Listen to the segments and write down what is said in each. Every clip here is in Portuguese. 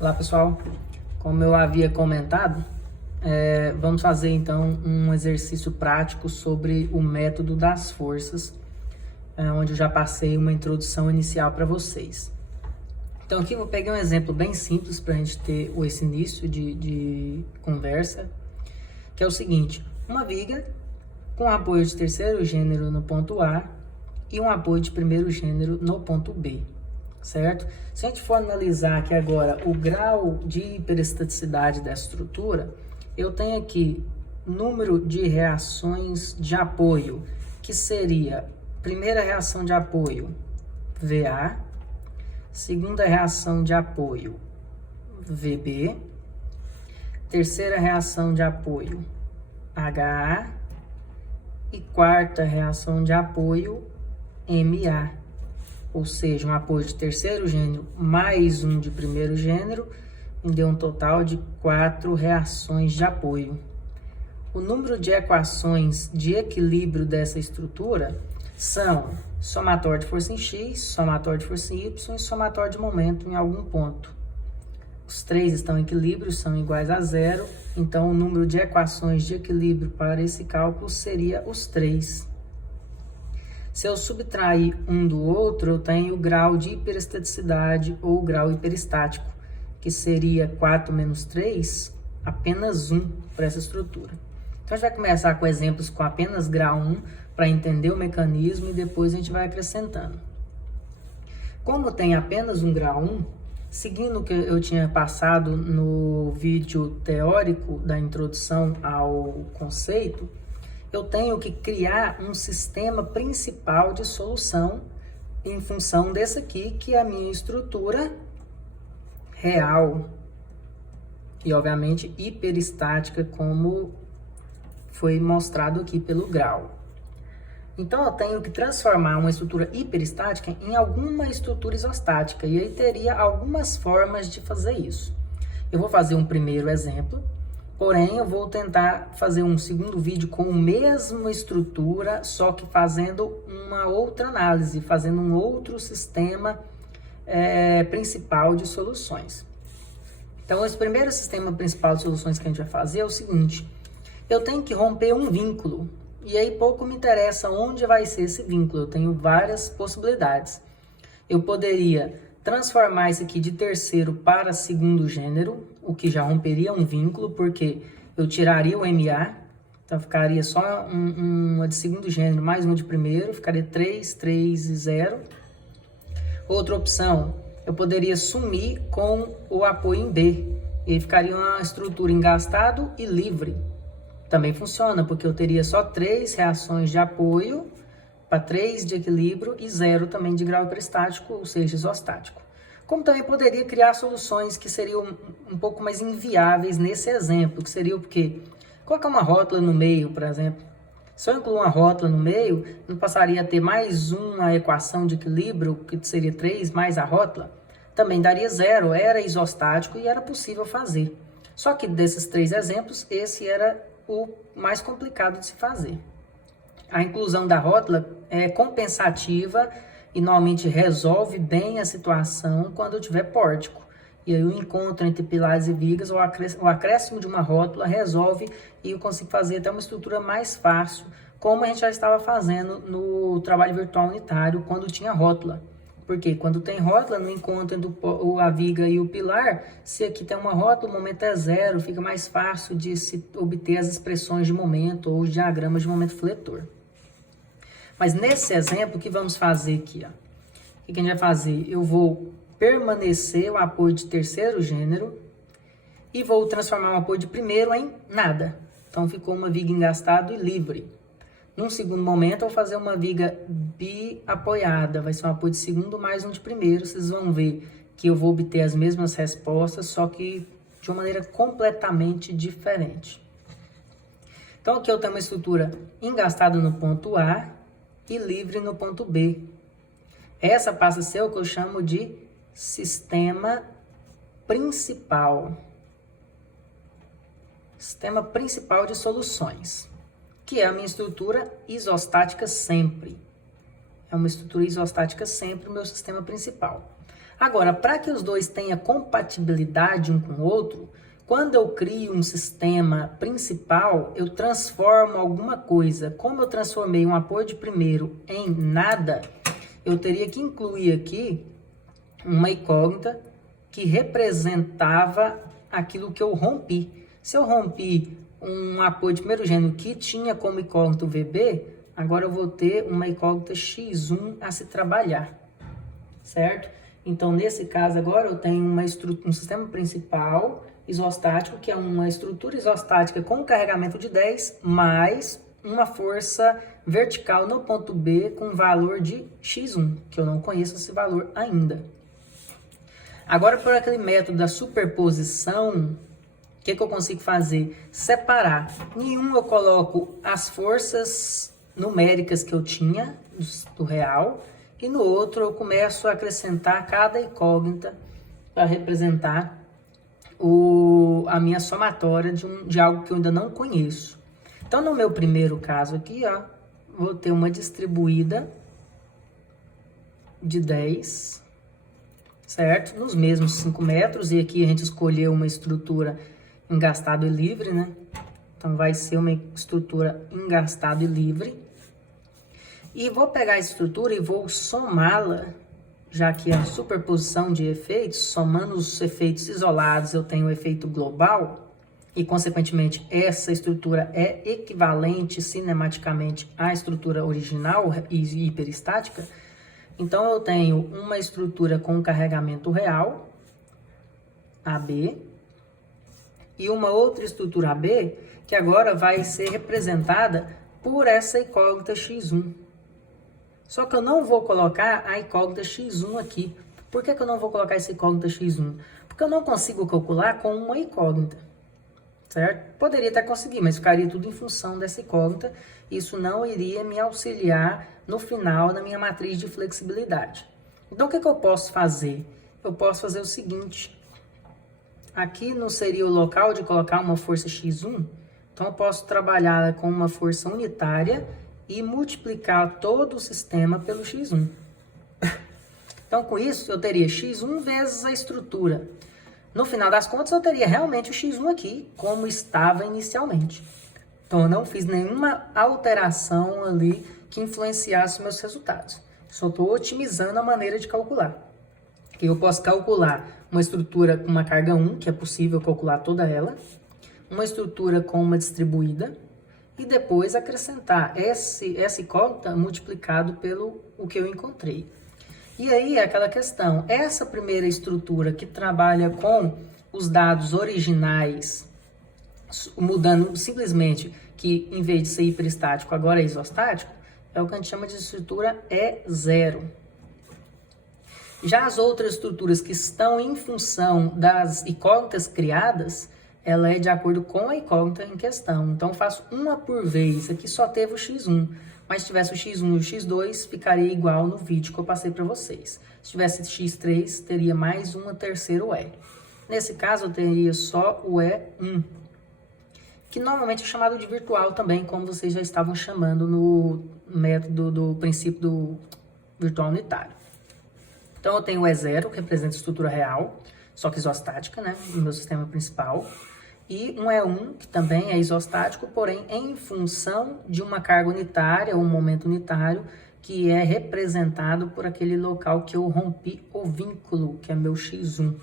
Olá pessoal, como eu havia comentado, vamos fazer então um exercício prático sobre o método das forças, onde eu já passei uma introdução inicial para vocês. Então aqui eu peguei um exemplo bem simples para a gente ter esse início de conversa, que é o seguinte: uma viga com apoio de terceiro gênero no ponto A e um apoio de primeiro gênero no ponto B. Certo? Se a gente for analisar aqui agora o grau de hiperestaticidade dessa estrutura, eu tenho aqui número de reações de apoio, que seria primeira reação de apoio VA, segunda reação de apoio VB, terceira reação de apoio HA e quarta reação de apoio MA. Ou seja, um apoio de terceiro gênero mais um de primeiro gênero, me deu um total de 4 reações de apoio. O número de equações de equilíbrio dessa estrutura são somatório de força em X, somatório de força em Y e somatório de momento em algum ponto. Os três estão em equilíbrio, são iguais a zero, então o número de equações de equilíbrio para esse cálculo seria os 3. Se eu subtrair um do outro, eu tenho o grau de hiperestaticidade ou grau hiperestático, que seria 4 menos 3, apenas 1 para essa estrutura. Então, a gente vai começar com exemplos com apenas grau 1, para entender o mecanismo, e depois a gente vai acrescentando. Como tem apenas um grau 1, seguindo o que eu tinha passado no vídeo teórico da introdução ao conceito, eu tenho que criar um sistema principal de solução em função desse aqui, que é a minha estrutura real. E, obviamente, hiperestática, como foi mostrado aqui pelo grau. Então, eu tenho que transformar uma estrutura hiperestática em alguma estrutura isostática. E aí teria algumas formas de fazer isso. Eu vou fazer um primeiro exemplo. Porém, eu vou tentar fazer um segundo vídeo com a mesma estrutura, só que fazendo uma outra análise, fazendo um outro sistema principal de soluções. Então, esse primeiro sistema principal de soluções que a gente vai fazer é o seguinte: eu tenho que romper um vínculo, e aí pouco me interessa onde vai ser esse vínculo, eu tenho várias possibilidades. Eu poderia transformar isso aqui de terceiro para segundo gênero, o que já romperia um vínculo, porque eu tiraria o MA, então ficaria só uma de segundo gênero mais uma de primeiro, ficaria 3, 3 e 0. Outra opção, eu poderia sumir com o apoio em B, e aí ficaria uma estrutura engastado e livre. Também funciona, porque eu teria só 3 reações de apoio, para 3 de equilíbrio e 0 também de grau hiperestático, ou seja, isostático. Como também poderia criar soluções que seriam um pouco mais inviáveis nesse exemplo, que seria o quê? Colocar uma rótula no meio, por exemplo. Se eu incluir uma rótula no meio, não passaria a ter mais uma equação de equilíbrio, que seria 3 mais a rótula? Também daria 0, era isostático e era possível fazer. Só que desses 3 exemplos, esse era o mais complicado de se fazer. A inclusão da rótula é compensativa e normalmente resolve bem a situação quando eu tiver pórtico. E aí o encontro entre pilares e vigas, o acréscimo de uma rótula resolve, e eu consigo fazer até uma estrutura mais fácil, como a gente já estava fazendo no trabalho virtual unitário quando tinha rótula. Porque quando tem rótula, no encontro entre a viga e o pilar, se aqui tem uma rótula, o momento é 0, fica mais fácil de se obter as expressões de momento ou os diagramas de momento fletor. Mas nesse exemplo, o que vamos fazer aqui? Ó? O que a gente vai fazer? Eu vou permanecer o apoio de terceiro gênero e vou transformar o apoio de primeiro em nada. Então, ficou uma viga engastada e livre. Num segundo momento, eu vou fazer uma viga biapoiada. Vai ser um apoio de segundo mais um de primeiro. Vocês vão ver que eu vou obter as mesmas respostas, só que de uma maneira completamente diferente. Então, aqui eu tenho uma estrutura engastada no ponto A e livre no ponto B. Essa passa a ser o que eu chamo de sistema principal. Sistema principal de soluções, que é a minha estrutura isostática sempre. É uma estrutura isostática sempre o meu sistema principal. Agora, para que os dois tenham compatibilidade um com o outro, quando eu crio um sistema principal, eu transformo alguma coisa. Como eu transformei um apoio de primeiro em nada, eu teria que incluir aqui uma incógnita que representava aquilo que eu rompi. Se eu rompi um apoio de primeiro gênero que tinha como incógnita o VB, agora eu vou ter uma incógnita X1 a se trabalhar, certo? Então, nesse caso agora, eu tenho um sistema principal isostático, que é uma estrutura isostática com carregamento de 10, mais uma força vertical no ponto B com valor de X1, que eu não conheço esse valor ainda. Agora, por aquele método da superposição, o que eu consigo fazer? Separar. Em um eu coloco as forças numéricas que eu tinha do real, e no outro eu começo a acrescentar cada incógnita para representar a minha somatória de algo que eu ainda não conheço. Então, no meu primeiro caso aqui, ó, vou ter uma distribuída de 10, certo? Nos mesmos 5 metros, e aqui a gente escolheu uma estrutura engastado e livre, né? Então, vai ser uma estrutura engastado e livre. E vou pegar a estrutura e vou somá-la, já que a superposição de efeitos, somando os efeitos isolados, eu tenho o efeito global, e consequentemente essa estrutura é equivalente cinematicamente à estrutura original e hiperestática. Então eu tenho uma estrutura com carregamento real, AB, e uma outra estrutura AB, que agora vai ser representada por essa incógnita X1. Só que eu não vou colocar a incógnita X1 aqui. Por que eu não vou colocar essa incógnita X1? Porque eu não consigo calcular com uma incógnita, certo? Poderia até conseguir, mas ficaria tudo em função dessa incógnita. Isso não iria me auxiliar no final da minha matriz de flexibilidade. Então, o que eu posso fazer? Eu posso fazer o seguinte. Aqui não seria o local de colocar uma força X1? Então, eu posso trabalhar com uma força unitária e multiplicar todo o sistema pelo X1. Então, com isso, eu teria X1 vezes a estrutura. No final das contas, eu teria realmente o X1 aqui, como estava inicialmente. Então, eu não fiz nenhuma alteração ali que influenciasse os meus resultados. Só estou otimizando a maneira de calcular. Eu posso calcular uma estrutura com uma carga 1, que é possível calcular toda ela, uma estrutura com uma distribuída, e depois acrescentar essa incógnita multiplicado pelo o que eu encontrei. E aí é aquela questão, essa primeira estrutura que trabalha com os dados originais, mudando simplesmente que em vez de ser hiperestático agora é isostático, é o que a gente chama de estrutura E0. Já as outras estruturas que estão em função das incógnitas criadas, ela é de acordo com a incógnita em questão. Então, eu faço uma por vez. Aqui só teve o X1. Mas se tivesse o X1 e o X2, ficaria igual no vídeo que eu passei para vocês. Se tivesse X3, teria mais uma terceiro E. Nesse caso, eu teria só o E1. Que normalmente é chamado de virtual também, como vocês já estavam chamando no método do princípio do virtual unitário. Então, eu tenho o E0, que representa a estrutura real, só que isostática, né, no meu sistema principal. E um E1, que também é isostático, porém em função de uma carga unitária, ou um momento unitário, que é representado por aquele local que eu rompi o vínculo, que é meu X1.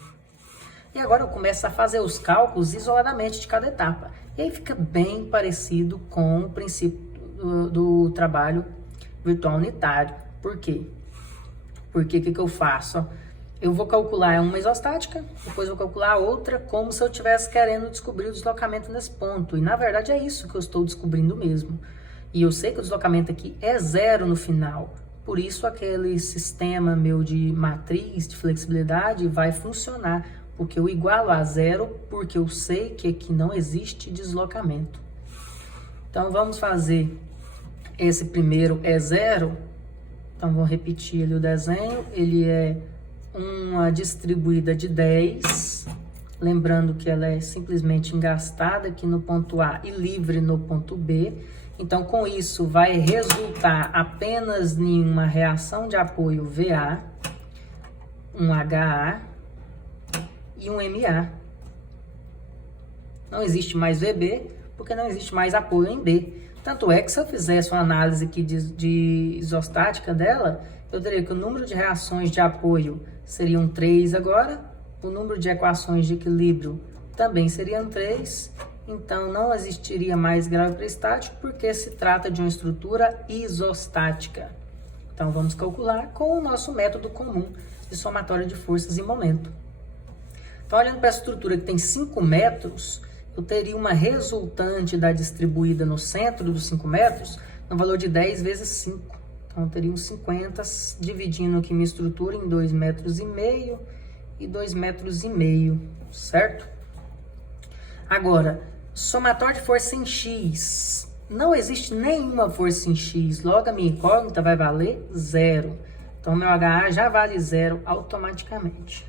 E agora eu começo a fazer os cálculos isoladamente de cada etapa. E aí fica bem parecido com o princípio do trabalho virtual unitário. Por quê? Porque o que eu faço? Eu vou calcular uma isostática, depois vou calcular a outra, como se eu estivesse querendo descobrir o deslocamento nesse ponto. E na verdade é isso que eu estou descobrindo mesmo. E eu sei que o deslocamento aqui é 0 no final. Por isso aquele sistema meu de matriz de flexibilidade vai funcionar. Porque eu igualo a 0, porque eu sei que aqui não existe deslocamento. Então vamos fazer esse primeiro E0. Então vou repetir ali o desenho. Ele é uma distribuída de 10, lembrando que ela é simplesmente engastada aqui no ponto A e livre no ponto B. Então, com isso, vai resultar apenas em uma reação de apoio VA, um HA e um MA. Não existe mais VB, porque não existe mais apoio em B. Tanto é que se eu fizesse uma análise aqui de isostática dela, eu teria que o número de reações de apoio seriam 3 agora, o número de equações de equilíbrio também seriam 3, então não existiria mais grau hiperestático, porque se trata de uma estrutura isostática. Então vamos calcular com o nosso método comum de somatória de forças e momento. Então, olhando para a estrutura que tem 5 metros, eu teria uma resultante da distribuída no centro dos 5 metros no valor de 10 vezes 5. Então, eu teria uns 50, dividindo aqui minha estrutura em 2,5 metros e 2,5 metros, certo? Agora, somatório de força em X. Não existe nenhuma força em X, logo a minha incógnita vai valer 0. Então, meu HA já vale 0 automaticamente.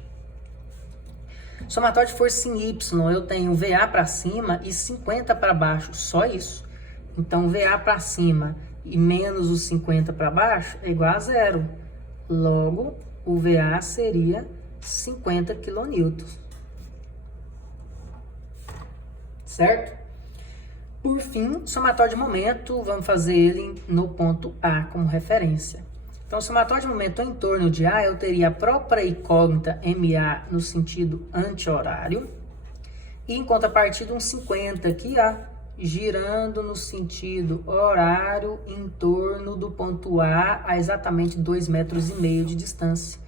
Somatório de força em Y, eu tenho VA para cima e 50 para baixo, só isso. Então, VA para cima e menos os 50 para baixo é igual a 0. Logo, o VA seria 50 kN. Certo? Por fim, somatório de momento, vamos fazer ele no ponto A como referência. Então, somatório de momento em torno de A, eu teria a própria incógnita MA no sentido anti-horário. E em contrapartida, um 50 aqui, girando no sentido horário em torno do ponto A exatamente 2,5 metros de distância.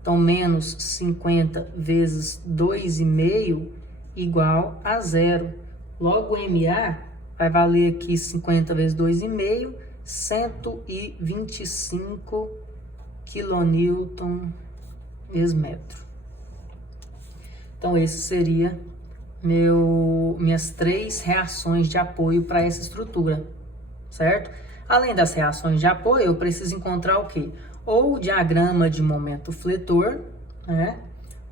Então, menos 50 vezes 2,5 igual a 0. Logo, o MA vai valer aqui 50 vezes 2,5, 125 kN metro. Então, esse seria minhas 3 reações de apoio para essa estrutura, certo? Além das reações de apoio, eu preciso encontrar o quê? Ou o diagrama de momento fletor, né?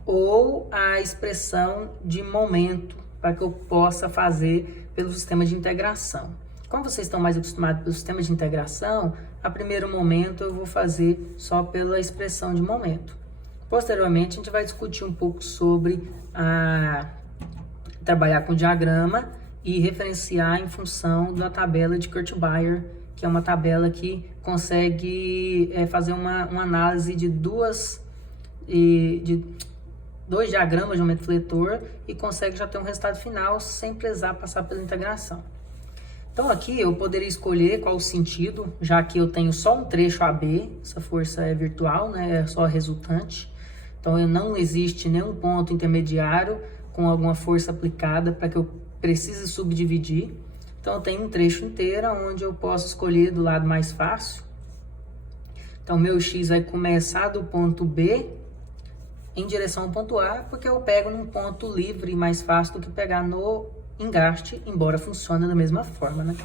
Ou a expressão de momento, para que eu possa fazer pelo sistema de integração. Como vocês estão mais acostumados pelo sistema de integração, a primeiro momento eu vou fazer só pela expressão de momento. Posteriormente, a gente vai discutir um pouco sobre trabalhar com diagrama e referenciar em função da tabela de Kurt-Baer, que é uma tabela que consegue fazer uma análise de dois diagramas de momento fletor e consegue já ter um resultado final sem precisar passar pela integração. Então aqui eu poderia escolher qual o sentido, já que eu tenho só um trecho AB, essa força é virtual, né, é só resultante. Então não existe nenhum ponto intermediário com alguma força aplicada para que eu precise subdividir. Então eu tenho um trecho inteiro onde eu posso escolher do lado mais fácil. Então meu X vai começar do ponto B em direção ao ponto A, porque eu pego num ponto livre mais fácil do que pegar no engaste, embora funcione da mesma forma, né?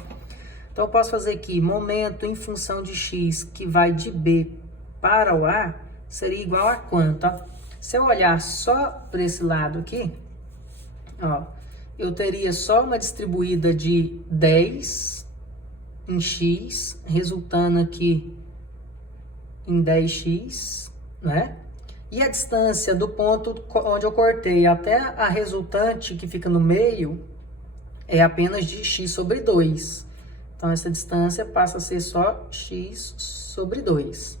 Então eu posso fazer aqui, momento em função de X que vai de B para o A, seria igual a quanto? Ó? Se eu olhar só para esse lado aqui, ó, eu teria só uma distribuída de 10 em X, resultando aqui em 10x, né? E a distância do ponto onde eu cortei até a resultante que fica no meio é apenas de x sobre 2. Então, essa distância passa a ser só x sobre 2.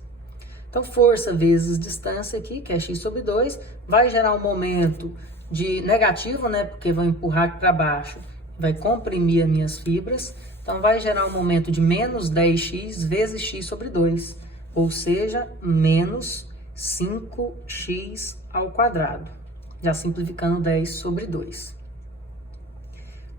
Então, força vezes distância aqui, que é x sobre 2, vai gerar um momento de negativo, né? Porque vai empurrar aqui para baixo, vai comprimir as minhas fibras. Então, vai gerar um momento de menos 10x vezes x sobre 2. Ou seja, menos 5x ao quadrado. Já simplificando 10 sobre 2.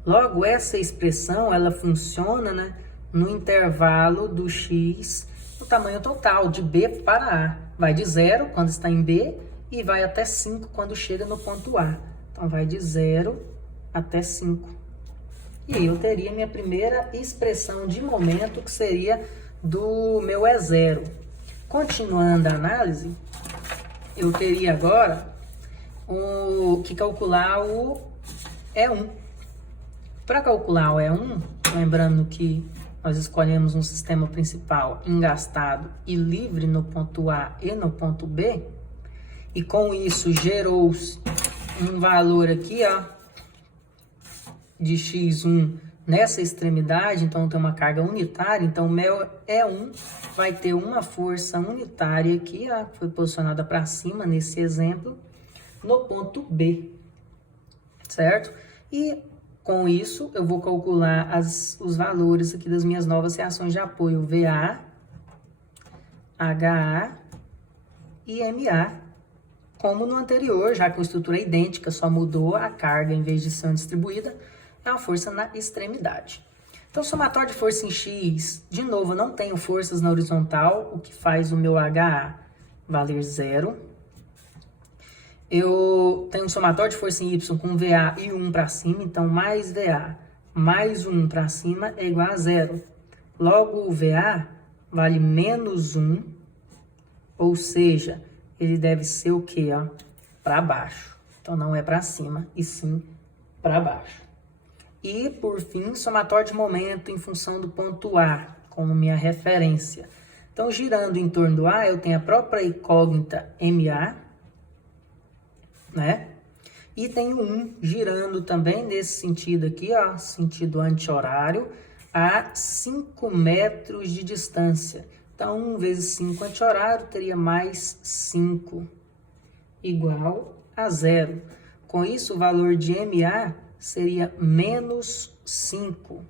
Logo, essa expressão, ela funciona, né, no intervalo do x no tamanho total, de B para A. Vai de 0 quando está em B e vai até 5 quando chega no ponto A. Então, vai de 0 até 5. E aí eu teria minha primeira expressão de momento, que seria do meu E0. Continuando a análise, eu teria agora que calcular o E1. Para calcular o E1, lembrando que nós escolhemos um sistema principal engastado e livre no ponto A e no ponto B, E com isso gerou-se um valor aqui, ó, de x1 nessa extremidade, então tem uma carga unitária, então o meu E1 vai ter uma força unitária aqui, ó, foi posicionada para cima nesse exemplo, no ponto B, certo? E com isso eu vou calcular os valores aqui das minhas novas reações de apoio, VA, HA e MA, como no anterior, já que a estrutura é idêntica, só mudou a carga em vez de ser distribuída, é uma força na extremidade. Então, somatório de força em X, de novo, eu não tenho forças na horizontal, o que faz o meu HA valer 0. Eu tenho um somatório de força em Y com VA e 1 para cima, então mais VA mais 1 para cima é igual a 0. Logo, o VA vale menos 1, ou seja, ele deve ser o quê? Para baixo. Então, não é para cima, e sim para baixo. E, por fim, somatório de momento em função do ponto A, como minha referência. Então, girando em torno do A, eu tenho a própria incógnita MA, né? E tenho 1 girando também nesse sentido aqui, ó, sentido anti-horário, a 5 metros de distância. Então, 1 vezes 5 anti-horário teria mais 5, igual a 0. Com isso, o valor de MA seria menos 5,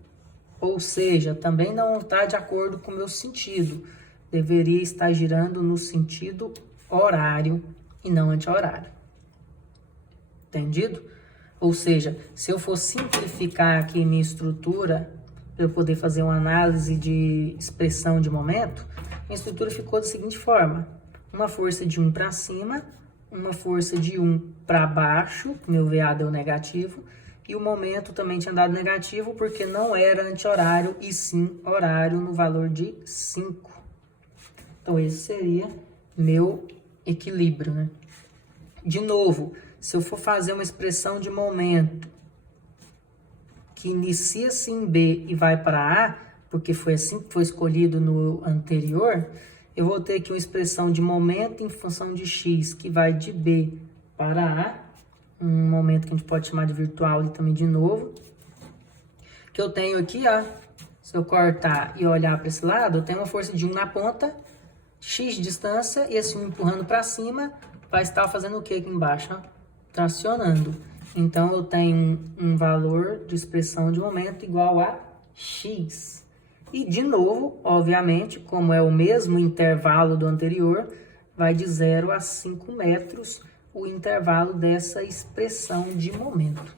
ou seja, também não está de acordo com o meu sentido. Deveria estar girando no sentido horário e não anti-horário. Entendido? Ou seja, se eu for simplificar aqui minha estrutura, para eu poder fazer uma análise de expressão de momento, minha estrutura ficou da seguinte forma: uma força de 1 para cima, uma força de 1 para baixo, meu VA deu negativo, e o momento também tinha dado negativo porque não era anti-horário e sim horário no valor de 5. Então, esse seria meu equilíbrio, né? De novo, se eu for fazer uma expressão de momento que inicia-se em B e vai para A, porque foi assim que foi escolhido no anterior, eu vou ter aqui uma expressão de momento em função de X, que vai de B para A, um momento que a gente pode chamar de virtual e também de novo, que eu tenho aqui, ó, se eu cortar e olhar para esse lado, eu tenho uma força de 1 na ponta, X de distância, e esse 1 empurrando para cima, vai estar fazendo o que aqui embaixo? Ó? Tracionando. Então, eu tenho um valor de expressão de momento igual a X. E, de novo, obviamente, como é o mesmo intervalo do anterior, vai de 0 a 5 metros o intervalo dessa expressão de momento.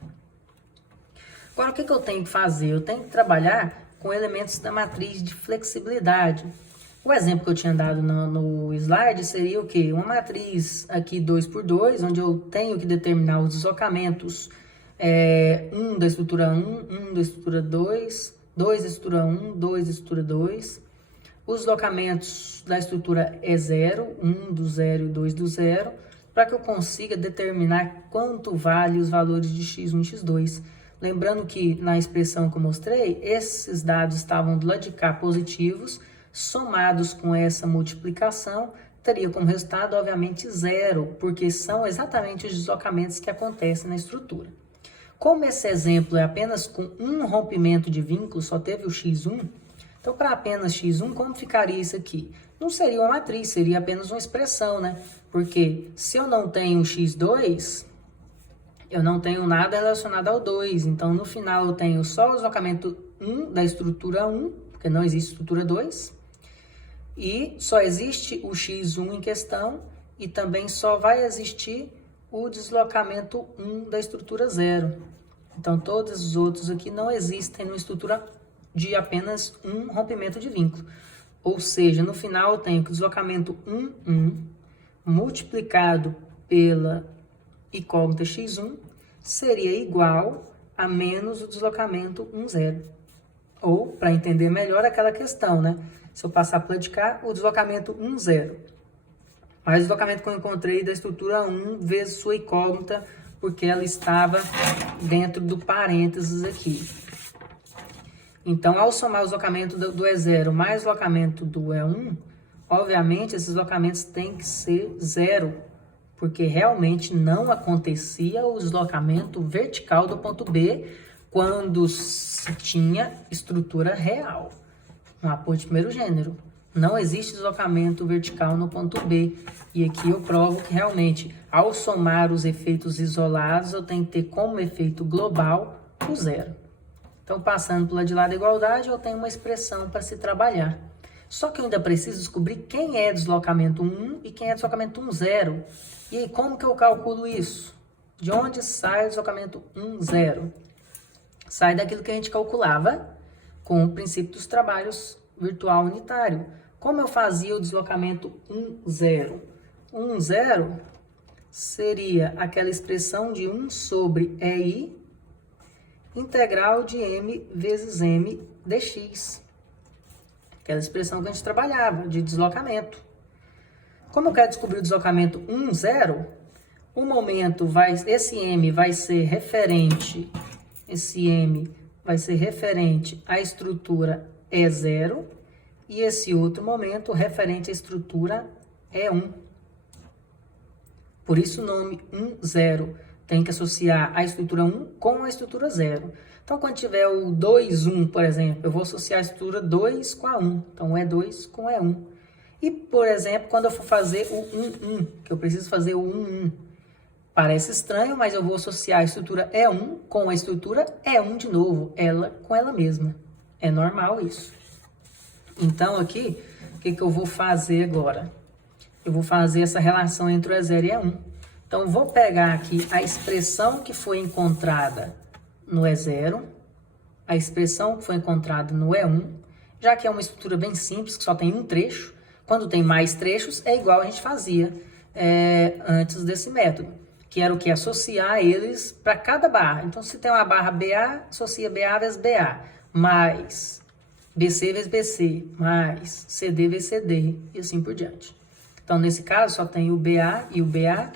Agora, o que eu tenho que fazer? Eu tenho que trabalhar com elementos da matriz de flexibilidade. O exemplo que eu tinha dado no slide seria o quê? Uma matriz aqui 2x2, onde eu tenho que determinar os deslocamentos 1 da estrutura 1, 1 da estrutura 2, 2 da estrutura 1, 2 da estrutura 2. Os deslocamentos da estrutura é 0, 1 do 0 e 2 do 0, para que eu consiga determinar quanto vale os valores de x1 e x2. Lembrando que na expressão que eu mostrei, esses dados estavam do lado de cá positivos, somados com essa multiplicação, teria como resultado, obviamente, 0, porque são exatamente os deslocamentos que acontecem na estrutura. Como esse exemplo é apenas com um rompimento de vínculo, só teve o x1, então, para apenas x1, como ficaria isso aqui? Não seria uma matriz, seria apenas uma expressão, né? Porque se eu não tenho x2, eu não tenho nada relacionado ao 2. Então, no final, eu tenho só o deslocamento 1 da estrutura 1, porque não existe estrutura 2. E só existe o x1 em questão e também só vai existir o deslocamento 1 da estrutura 0. Então, todos os outros aqui não existem numa estrutura de apenas um rompimento de vínculo. Ou seja, no final eu tenho que o deslocamento 1 multiplicado pela incógnita x1 seria igual a menos o deslocamento 0. Ou, para entender melhor aquela questão, né? Se eu passar para de cá, o deslocamento 0. Mas o deslocamento que eu encontrei da estrutura 1 vezes sua incógnita, porque ela estava dentro do parênteses aqui. Então, ao somar o deslocamento do E0 mais o deslocamento do E1, obviamente, esses deslocamentos têm que ser 0, porque realmente não acontecia o deslocamento vertical do ponto B quando se tinha estrutura real, um apoio de primeiro gênero. Não existe deslocamento vertical no ponto B. E aqui eu provo que realmente, ao somar os efeitos isolados, eu tenho que ter como efeito global o zero. Então, passando pela de lá da igualdade, eu tenho uma expressão para se trabalhar. Só que eu ainda preciso descobrir quem é deslocamento 1 e quem é deslocamento 1, 0. E aí, como que eu calculo isso? De onde sai o deslocamento 1, 0? Sai daquilo que a gente calculava com o princípio dos trabalhos virtual unitário. Como eu fazia o deslocamento 1, 0? 1, 0 seria aquela expressão de 1 sobre EI integral de m vezes m dx. Aquela expressão que a gente trabalhava, de deslocamento. Como eu quero descobrir o deslocamento 1, 0, esse m vai ser referente, à estrutura E0, e esse outro momento referente à estrutura E1. Por isso o nome 1, 0 tem que associar a estrutura 1 com a estrutura 0. Então, quando tiver o 2, 1, por exemplo, eu vou associar a estrutura 2 com a 1. Então, E2 com E1. E, por exemplo, quando eu for fazer o 1, 1, que eu preciso fazer o 1, 1. Parece estranho, mas eu vou associar a estrutura E1 com a estrutura E1 de novo, ela com ela mesma. É normal isso. Então, aqui, o que eu vou fazer agora? Eu vou fazer essa relação entre o E0 e E1. Então, vou pegar aqui a expressão que foi encontrada no E0, a expressão que foi encontrada no E1, já que é uma estrutura bem simples, que só tem um trecho. Quando tem mais trechos, é igual a gente fazia antes desse método, que era o que? Associar eles para cada barra. Então, se tem uma barra BA, associa BA vezes BA, mais BC vezes BC, mais CD vezes CD, e assim por diante. Então, nesse caso, só tem o BA e o BA.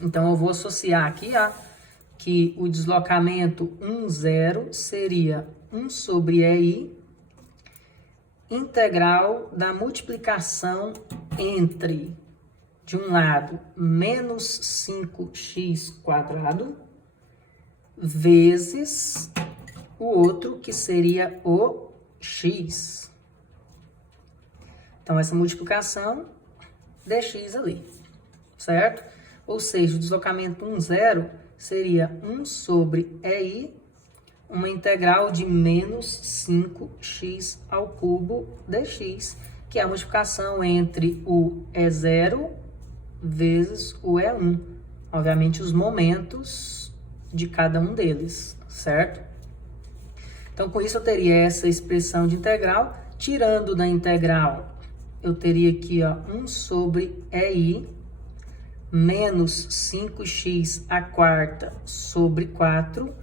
Então, eu vou associar aqui, que o deslocamento 1, 0 seria 1 sobre EI, integral da multiplicação entre, de um lado, menos 5x², vezes o outro, que seria o x. Então, essa multiplicação dx ali, certo? Ou seja, o deslocamento 1, 0 seria 1 sobre EI, uma integral de menos 5x ao cubo dx, que é a multiplicação entre o E0 vezes o E1. Obviamente, os momentos de cada um deles, certo? Então, com isso, eu teria essa expressão de integral. Tirando da integral, eu teria aqui 1 sobre EI menos 5x² sobre 4.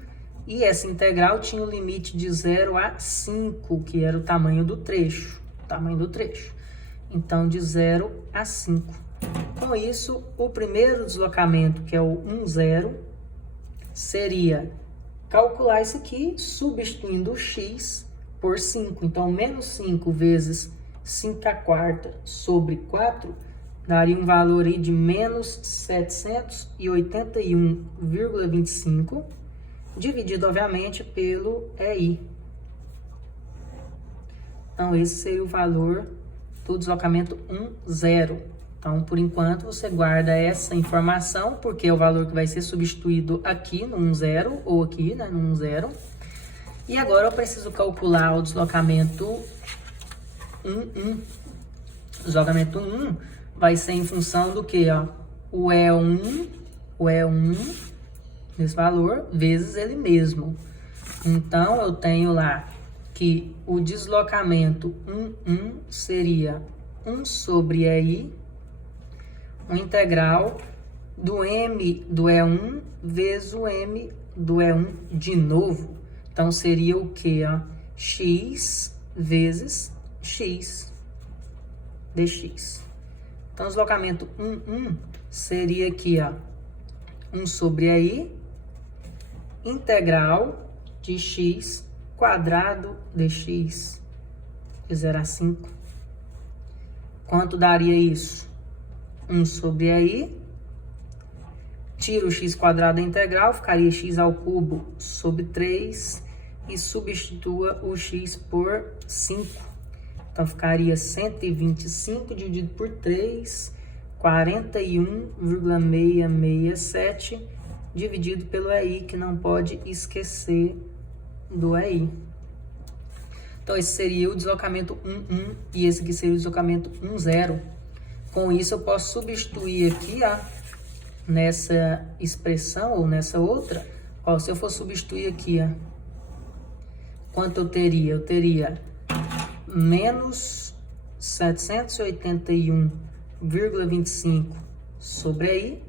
E essa integral tinha o limite de 0 a 5, que era o tamanho do trecho. Então, de 0 a 5. Com isso, o primeiro deslocamento, que é o 1, 0, seria calcular isso aqui, substituindo o x por 5. Então, menos 5 vezes 5² sobre 4 daria um valor aí de menos 781,25, dividido, obviamente, pelo EI. Então, esse seria o valor do deslocamento 1, 0. Então, por enquanto, você guarda essa informação, porque é o valor que vai ser substituído aqui no 1, 0, ou aqui, né, no 1, 0. E agora eu preciso calcular o deslocamento 1, 1. O deslocamento 1 vai ser em função do que? O E1, desse valor, vezes ele mesmo. Então, eu tenho lá que o deslocamento 1, 1 seria 1 sobre EI, uma integral do M do E1 vezes o M do E1 de novo. Então, seria o que? X vezes x dx. Então, o deslocamento 1, 1 seria aqui, 1 sobre EI, integral de x² dx, de 0 a 5. Quanto daria isso? 1 sobre EI Tiro o x² da integral, ficaria x ao cubo sobre 3 e substitua o x por 5. Então, ficaria 125 dividido por 3, 41,667, dividido pelo EI, que não pode esquecer do EI. Então, esse seria o deslocamento 1,1 e esse aqui seria o deslocamento 1,0. Com isso, eu posso substituir aqui, ó, nessa expressão ou nessa outra. Ó, se eu for substituir aqui, ó, quanto eu teria? Eu teria menos 781,25 sobre aí.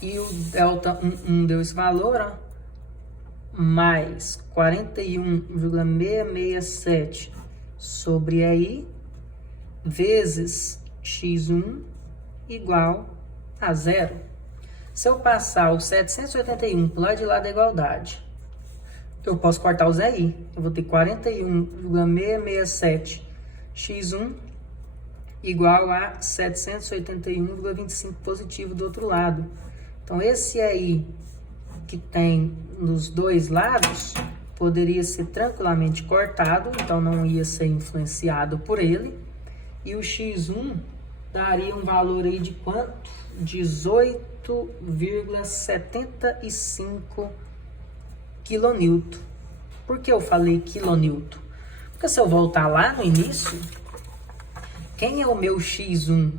E o delta 1 deu esse valor, ó, mais 41,667 sobre aí, vezes x1 igual a 0. Se eu passar o 781 para o lado de lá da igualdade, eu posso cortar o ZI. Eu vou ter 41,667 x1 igual a 781,25 positivo do outro lado. Então, esse aí que tem nos dois lados poderia ser tranquilamente cortado, então não ia ser influenciado por ele. E o x1 daria um valor aí de quanto? 18,75 kN. Por que eu falei quilonewton? Porque se eu voltar lá no início, quem é o meu x1?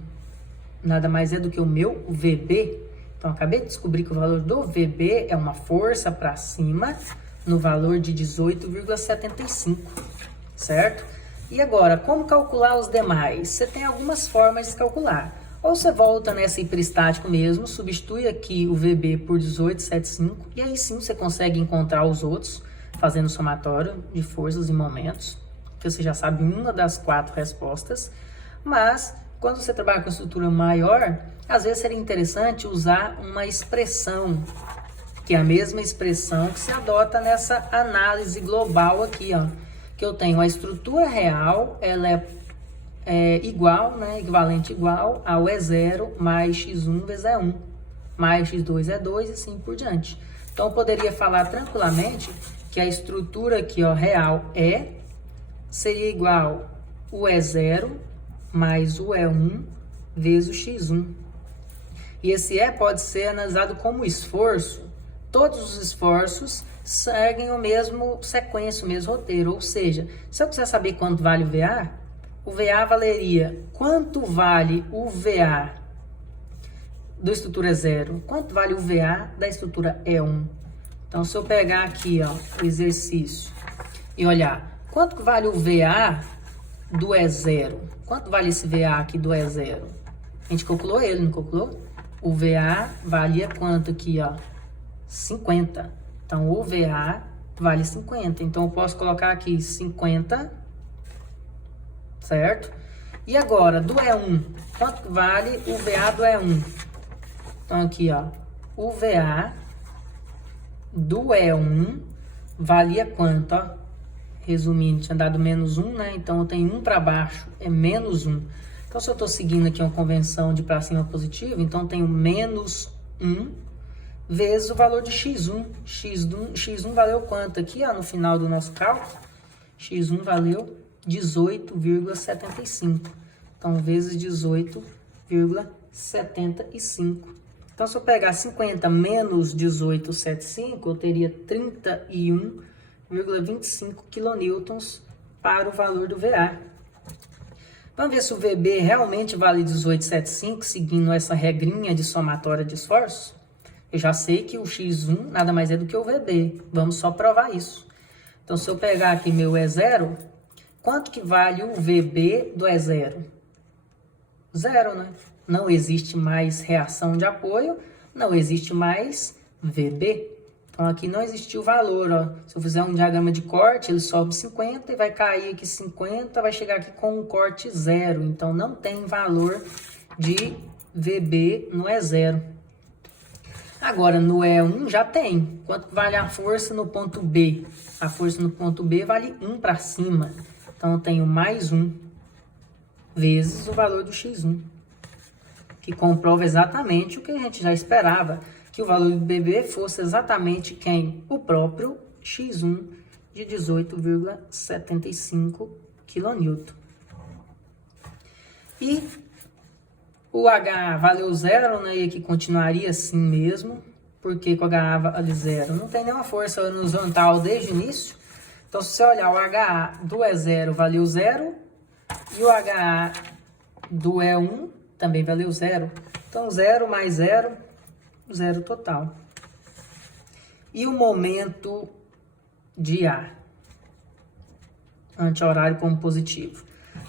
Nada mais é do que o meu VB. Então, eu acabei de descobrir que o valor do VB é uma força para cima no valor de 18,75, certo? E agora, como calcular os demais? Você tem algumas formas de calcular. Ou você volta nessa hiperestático mesmo, substitui aqui o VB por 18,75, e aí sim você consegue encontrar os outros, fazendo somatório de forças e momentos, que você já sabe uma das 4 respostas. Mas, quando você trabalha com estrutura maior, às vezes seria interessante usar uma expressão, que é a mesma expressão que se adota nessa análise global aqui, ó. Que eu tenho a estrutura real, ela é igual, né, equivalente igual ao E0 mais x1 vezes E1, mais x2 E2 e assim por diante. Então, eu poderia falar tranquilamente que a estrutura aqui, ó, real seria igual o E0 mais o E1 vezes o x1. E esse E pode ser analisado como esforço. Todos os esforços seguem o mesmo sequência, o mesmo roteiro. Ou seja, se eu quiser saber quanto vale o VA valeria quanto vale o VA da estrutura 0, quanto vale o VA da estrutura E1. Então, se eu pegar aqui, ó, o exercício e olhar quanto vale o VA do E0, quanto vale esse VA aqui do E0? A gente calculou ele, não calculou? O VA valia quanto aqui, ó? 50. Então, o VA vale 50. Então, eu posso colocar aqui 50, certo? E agora, do E1, quanto vale o VA do E1? Então, aqui, ó, o VA do E1 valia quanto, ó? Resumindo, tinha dado menos 1, né? Então, eu tenho 1 para baixo, é menos 1. Então, se eu estou seguindo aqui uma convenção de para cima positivo, então, eu tenho menos 1 vezes o valor de x1. X1 valeu quanto aqui, ó, no final do nosso cálculo? X1 valeu 18,75. Então, vezes 18,75. Então, se eu pegar 50 menos 18,75, eu teria 31,25 kN para o valor do VA. Vamos ver se o VB realmente vale 18,75, seguindo essa regrinha de somatória de esforços. Eu já sei que o x1 nada mais é do que o VB. Vamos só provar isso. Então, se eu pegar aqui meu E0, quanto que vale o VB do E0? 0, né? Não existe mais reação de apoio, não existe mais VB. Então, aqui não existiu o valor, ó. Se eu fizer um diagrama de corte, ele sobe 50 e vai cair aqui 50, vai chegar aqui com um corte 0. Então, não tem valor de VB no E0. Agora, no E1 já tem. Quanto vale a força no ponto B? A força no ponto B vale 1 para cima. Então, eu tenho mais 1 vezes o valor do x1. que comprova exatamente o que a gente já esperava, que o valor do BB fosse exatamente quem? O próprio X1 de 18,75 kN. E o H valeu 0, né? E aqui continuaria assim mesmo, porque com o HA vale 0 não tem nenhuma força horizontal desde o início. Então, se você olhar o HA do E0 valeu 0 e o HA do E1 também valeu 0. Então, 0 mais 0, 0 total. E o momento de A, anti-horário como positivo.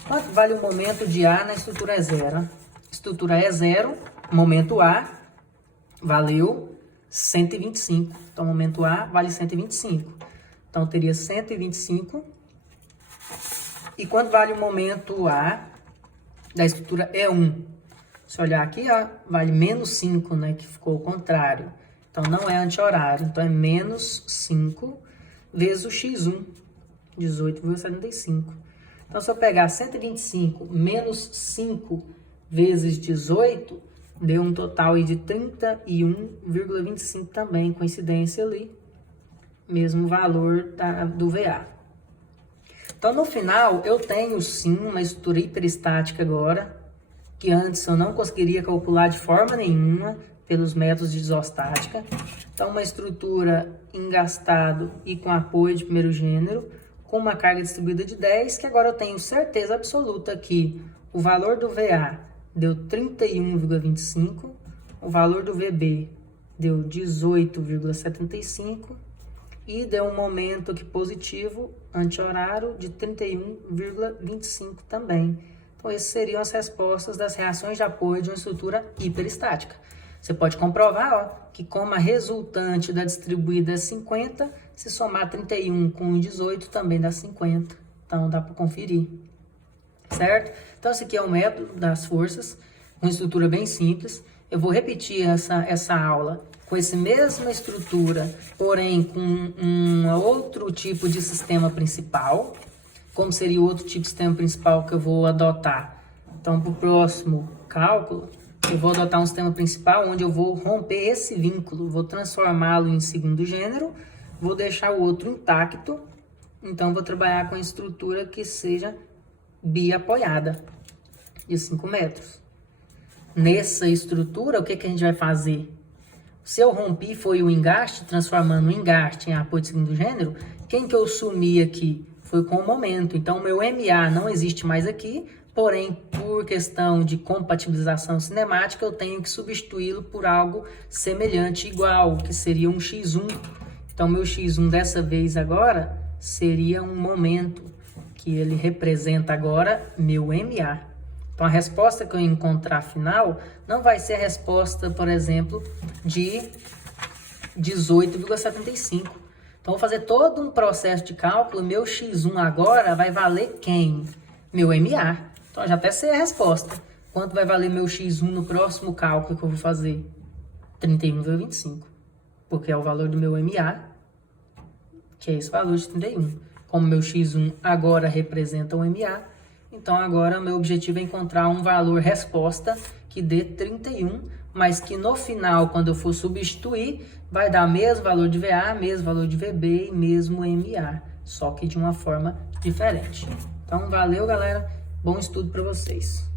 Quanto vale o momento de A na estrutura E0? Estrutura E0, momento A, valeu 125. Então, momento A vale 125. Então, teria 125. E quanto vale o momento A da estrutura E1? Se olhar aqui, ó, vale menos 5, né? Que ficou o contrário. Então, não é anti-horário. Então, é menos 5 vezes o X1, 18,75. Então, se eu pegar 125 menos 5 vezes 18, deu um total aí de 31,25 também. Coincidência ali. Mesmo valor do VA. Então, no final, eu tenho sim uma estrutura hiperestática agora, que antes eu não conseguiria calcular de forma nenhuma pelos métodos de isostática. Então, uma estrutura engastado e com apoio de primeiro gênero, com uma carga distribuída de 10, que agora eu tenho certeza absoluta que o valor do VA deu 31,25, o valor do VB deu 18,75 e deu um momento aqui positivo, anti-horário, de 31,25 também. Então, essas seriam as respostas das reações de apoio de uma estrutura hiperestática. Você pode comprovar, ó, que como a resultante da distribuída é 50, se somar 31 com 18 também dá 50. Então, dá para conferir. Certo? Então, esse aqui é o método das forças, uma estrutura bem simples. Eu vou repetir essa aula com essa mesma estrutura, porém com um outro tipo de sistema principal. Como seria o outro tipo de sistema principal que eu vou adotar? Então, para o próximo cálculo, eu vou adotar um sistema principal onde eu vou romper esse vínculo, vou transformá-lo em segundo gênero, vou deixar o outro intacto, então vou trabalhar com a estrutura que seja biapoiada, de 5 metros. Nessa estrutura, o que a gente vai fazer? Se eu rompi foi o engaste, transformando o engaste em apoio de segundo gênero, quem que eu sumi aqui? Foi com o momento. Então, o meu MA não existe mais aqui, porém, por questão de compatibilização cinemática, eu tenho que substituí-lo por algo semelhante, igual, que seria um X1. Então, meu X1 dessa vez agora seria um momento, que ele representa agora meu MA. Então, a resposta que eu encontrar final não vai ser a resposta, por exemplo, de 18,75. Então, vou fazer todo um processo de cálculo. Meu X1 agora vai valer quem? Meu MA. Então, eu já até sei a resposta. Quanto vai valer meu X1 no próximo cálculo que eu vou fazer? 31,25. Porque é o valor do meu MA, que é esse valor de 31. Como meu X1 agora representa o MA, então agora o meu objetivo é encontrar um valor resposta que dê 31, mas que no final, quando eu for substituir, vai dar mesmo valor de VA, mesmo valor de VB e mesmo MA, só que de uma forma diferente. Então, valeu, galera. Bom estudo para vocês.